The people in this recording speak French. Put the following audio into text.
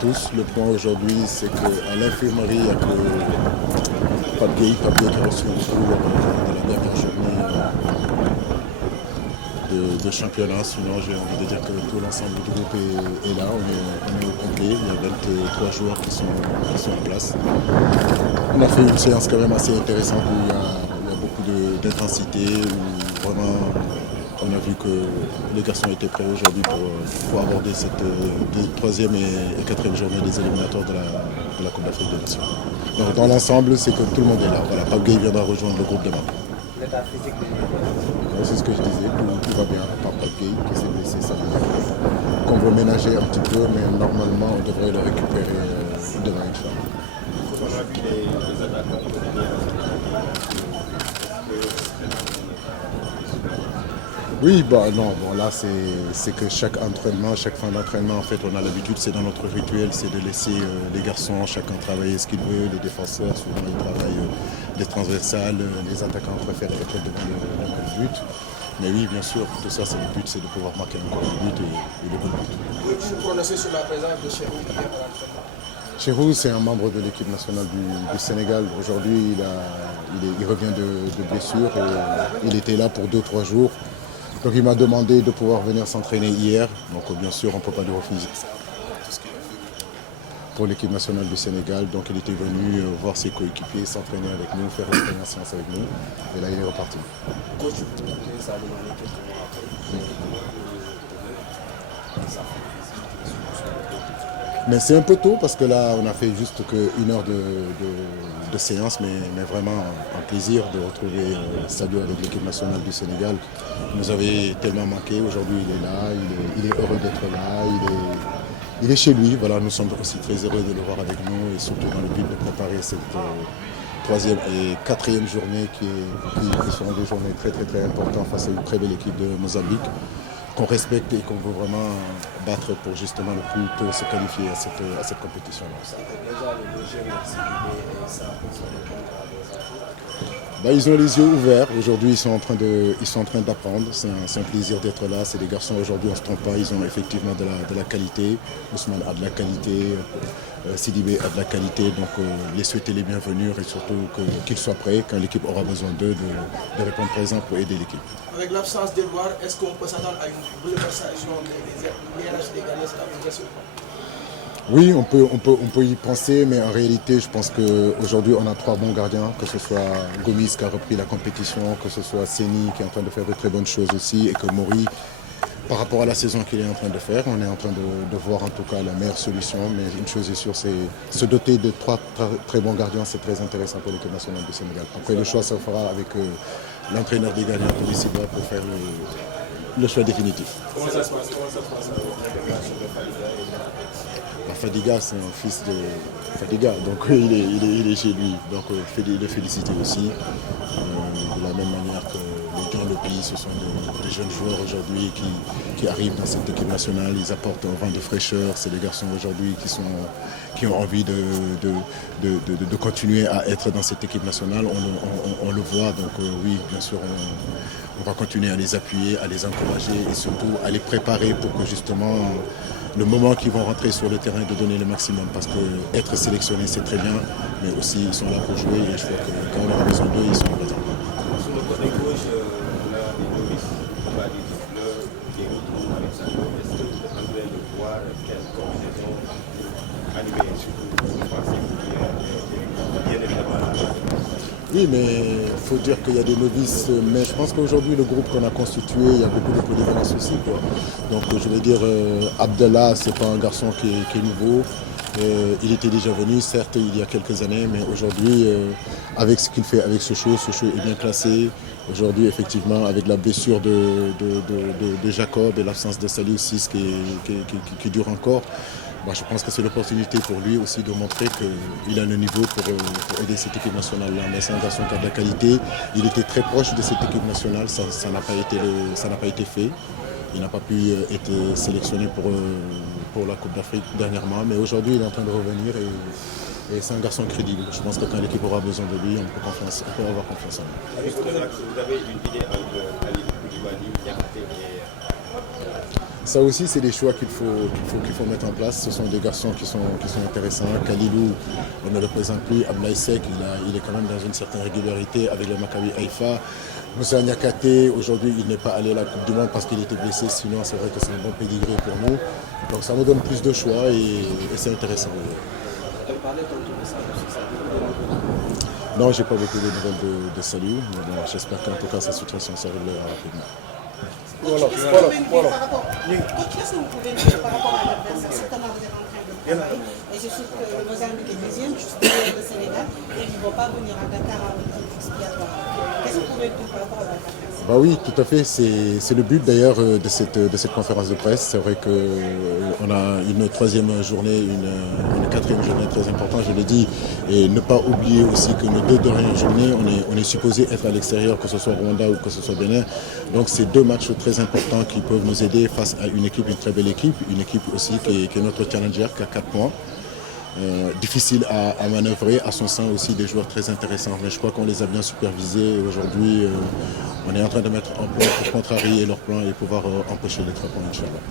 tous. Le point aujourd'hui, c'est qu'à l'infirmerie, il n'y a que Pape Gueye qui a reçu un coup de la dernière journée de championnat. Sinon, j'ai envie de dire que tout l'ensemble du groupe est là. On est au complet. Il y a 23 joueurs qui sont en place. On a fait une séance quand même assez intéressante où il y a beaucoup d'intensité, où vraiment on a vu que les garçons étaient prêts aujourd'hui pour aborder cette troisième et quatrième journée des éliminatoires de la Coupe d'Afrique des Nations. Donc dans l'ensemble, c'est que tout le monde est là. Voilà, Pape Gueye viendra rejoindre le groupe demain. L'état physique C'est ce que je disais, tout va bien, par Pape Gueye qui s'est blessé samedi. Qu'on veut ménager un petit peu, mais normalement on devrait le récupérer demain, Inch'Allah. On a vu les attaquants. Oui, non, là c'est que chaque entraînement, chaque fin d'entraînement, en fait, on a l'habitude, c'est dans notre rituel, c'est de laisser les garçons, chacun travailler ce qu'il veut, les défenseurs, souvent ils travaillent les transversales, les attaquants préfèrent être devant le but. Mais oui, bien sûr, tout ça, c'est le but, c'est de pouvoir marquer encore un but et de bons buts. Vous prononcez sur la présence de Chérou qui vient à l'entraînement? Chérou, c'est un membre de l'équipe nationale du Sénégal. Aujourd'hui, il revient de blessure. Il était là pour 2-3 jours. Donc il m'a demandé de pouvoir venir s'entraîner hier. Donc bien sûr, on ne peut pas lui refuser ça. Tout ce qu'il a fait pour l'équipe nationale du Sénégal. Donc il était venu voir ses coéquipiers, s'entraîner avec nous, faire la première séance avec nous. Et là, il est reparti. coach, ça a demandé quelques mois après. Mais c'est un peu tôt parce que là, on a fait juste qu'une heure de séance, mais vraiment un plaisir de retrouver Sadio avec l'équipe nationale du Sénégal. Il nous avait tellement manqué. Aujourd'hui, il est là, il est heureux d'être là, il est chez lui. Voilà, nous sommes aussi très heureux de le voir avec nous et surtout dans le but de préparer cette troisième et quatrième journée qui seront des journées très importantes face à une très belle équipe de Mozambique, qu'on respecte et qu'on veut vraiment battre pour justement le plus tôt se qualifier à cette compétition-là. Ils ont les yeux ouverts. Aujourd'hui, ils sont en train d'apprendre. C'est un plaisir d'être là. C'est des garçons, aujourd'hui, on ne se trompe pas. Ils ont effectivement de la qualité. Ousmane a de la qualité. Sidibé a de la qualité. Donc, les souhaiter les bienvenus et surtout qu'ils soient prêts quand l'équipe aura besoin d'eux de répondre présent pour aider l'équipe. Avec l'absence d'Edouard, est-ce qu'on peut s'attendre à une bouleversation des hiérarchies des gagnants à progression? Oui, on peut y penser, mais en réalité, je pense qu'aujourd'hui, on a 3 bons gardiens, que ce soit Gomis qui a repris la compétition, que ce soit Seni qui est en train de faire de très bonnes choses aussi, et que Mori, par rapport à la saison qu'il est en train de faire, on est en train de voir en tout cas la meilleure solution. Mais une chose est sûre, c'est se doter de 3 très bons gardiens, c'est très intéressant pour l'équipe nationale du Sénégal. Après, le choix se fera avec l'entraîneur des gardiens, Tony Silva, pour faire le choix définitif. Comment ça se passe l'intégration de Fadiga, c'est un fils de Fadiga, donc il est chez lui. Donc le féliciter aussi. De la même manière que les gens Lopi, ce sont des jeunes joueurs aujourd'hui qui arrivent dans cette équipe nationale. Ils apportent un vent de fraîcheur. C'est des garçons aujourd'hui qui ont envie de continuer à être dans cette équipe nationale. On le voit, donc oui, bien sûr, on va continuer à les appuyer, à les encourager et surtout à les préparer pour que justement le moment qu'ils vont rentrer sur le terrain de donner le maximum, parce qu'être sélectionné c'est très bien, mais aussi ils sont là pour jouer et je crois que quand on aura besoin d'eux, ils sont présents. Sur le côté gauche, on a des novices, on va dire des fleurs, des retours avec sa est-ce que vous êtes en train de voir quelle combinaison animée, surtout offensive, bien évidemment là. Oui, mais il faut dire qu'il y a des novices, mais je pense qu'aujourd'hui, le groupe qu'on a constitué, il y a beaucoup de polyvalence aussi, quoi. Donc je veux dire, Abdallah, c'est pas un garçon qui est nouveau. Il était déjà venu, certes, il y a quelques années, mais aujourd'hui, avec ce qu'il fait avec Sochaux est bien classé. Aujourd'hui, effectivement, avec la blessure de Jacob et l'absence de Salih aussi, qui dure encore, je pense que c'est l'opportunité pour lui aussi de montrer qu'il a le niveau pour aider cette équipe nationale-là. Mais c'est un garçon qui a de la qualité. Il était très proche de cette équipe nationale, ça n'a pas été fait. Il n'a pas pu être sélectionné pour la Coupe d'Afrique dernièrement, mais aujourd'hui il est en train de revenir et c'est un garçon crédible. Je pense que quand l'équipe aura besoin de lui, on peut avoir confiance en lui. Avec vous avez une idée entre Ali Koulibaly, Niakhaté et... Ça aussi, c'est des choix qu'il faut mettre en place. Ce sont des garçons qui sont intéressants. Kalilou, on ne le présente plus. Ablaï Sek, il est quand même dans une certaine régularité avec le Maccabi Haïfa. Moussa Niakate, aujourd'hui, il n'est pas allé à la Coupe du Monde parce qu'il était blessé. Sinon, c'est vrai que c'est un bon pédigré pour nous. Donc ça nous donne plus de choix et c'est intéressant. Elle parlait tantôt de ça aussi, ça. Non, je n'ai pas beaucoup de nouvelles de Salut. Mais bon, j'espère qu'en tout cas, sa situation se réglera rapidement. Coach, qu'est-ce que vous pouvez nous dire par rapport à l'adversaire? Certainement, vous êtes en train de travailler. Et je sais que le Mozambique est deuxième, juste derrière le Sénégal, et ils ne vont pas venir à Dakar avec un expiatoire. Qu'est-ce que vous pouvez nous dire par rapport à l'adversaire? Bah oui, tout à fait. C'est le but d'ailleurs de cette conférence de presse. C'est vrai qu'on a une troisième journée, une quatrième journée très importante, je l'ai dit. Et ne pas oublier aussi que nos 2 dernières journées, on est supposé être à l'extérieur, que ce soit Rwanda ou que ce soit Bénin. Donc c'est 2 matchs très importants qui peuvent nous aider face à une très belle équipe. Une équipe aussi qui est notre challenger, qui a 4 points. Difficile à manœuvrer, à son sein aussi des joueurs très intéressants. Mais je crois qu'on les a bien supervisés. Aujourd'hui, on est en train de mettre un plan pour contrarier leur plan et pouvoir empêcher les 3 points, Inch'Allah.